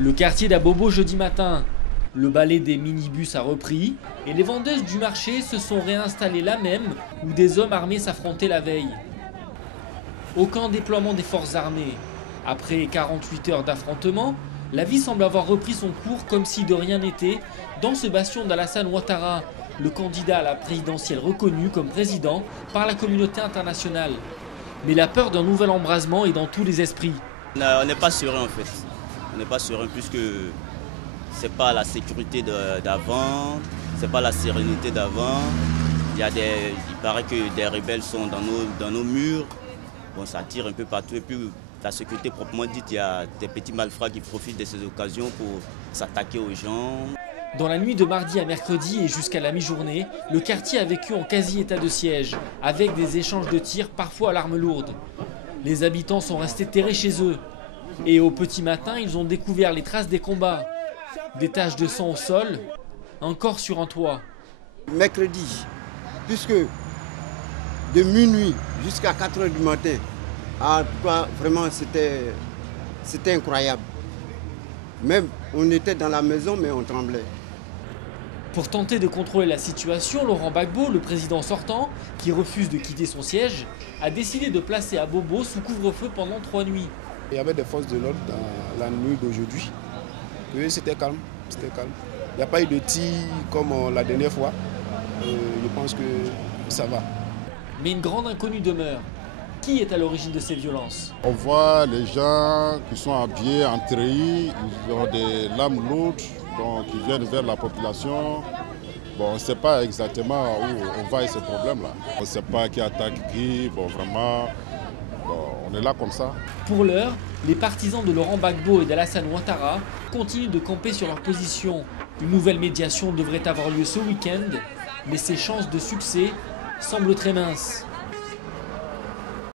Le quartier d'Abobo jeudi matin. Le balai des minibus a repris et les vendeuses du marché se sont réinstallées là même où des hommes armés s'affrontaient la veille. Aucun déploiement des forces armées. Après 48 heures d'affrontement, la vie semble avoir repris son cours comme si de rien n'était dans ce bastion d'Alassane Ouattara, le candidat à la présidentielle reconnu comme président par la communauté internationale. Mais la peur d'un nouvel embrasement est dans tous les esprits. On n'est pas serein en fait. On n'est pas serein puisque c'est pas la sécurité d'avant, c'est pas la sérénité d'avant. Il paraît que des rebelles sont dans nos murs. Bon, ça tire un peu partout. Et puis la sécurité proprement dite, il y a des petits malfrats qui profitent de ces occasions pour s'attaquer aux gens. Dans la nuit de mardi à mercredi et jusqu'à la mi-journée, le quartier a vécu en quasi-état de siège, avec des échanges de tirs parfois à l'arme lourde. Les habitants sont restés terrés chez eux. Et au petit matin, ils ont découvert les traces des combats. Des taches de sang au sol, un corps sur un toit. Mercredi, puisque de minuit jusqu'à 4 h du matin, vraiment c'était incroyable. Même on était dans la maison mais on tremblait. Pour tenter de contrôler la situation, Laurent Gbagbo, le président sortant, qui refuse de quitter son siège, a décidé de placer Abobo sous couvre-feu pendant 3 nuits. Il y avait des forces de l'ordre dans la nuit d'aujourd'hui. C'était calme, c'était calme. Il n'y a pas eu de tir comme la dernière fois. Je pense que ça va. Mais une grande inconnue demeure. Qui est à l'origine de ces violences? On voit les gens qui sont habillés en treillis, ils ont des lames lourdes, donc ils viennent vers la population. Bon, on ne sait pas exactement où on va avec ce problème-là. On ne sait pas qui attaque qui, bon vraiment, on est là comme ça. Pour l'heure, les partisans de Laurent Gbagbo et d'Alassane Ouattara continuent de camper sur leur position. Une nouvelle médiation devrait avoir lieu ce week-end, mais ses chances de succès semblent très minces.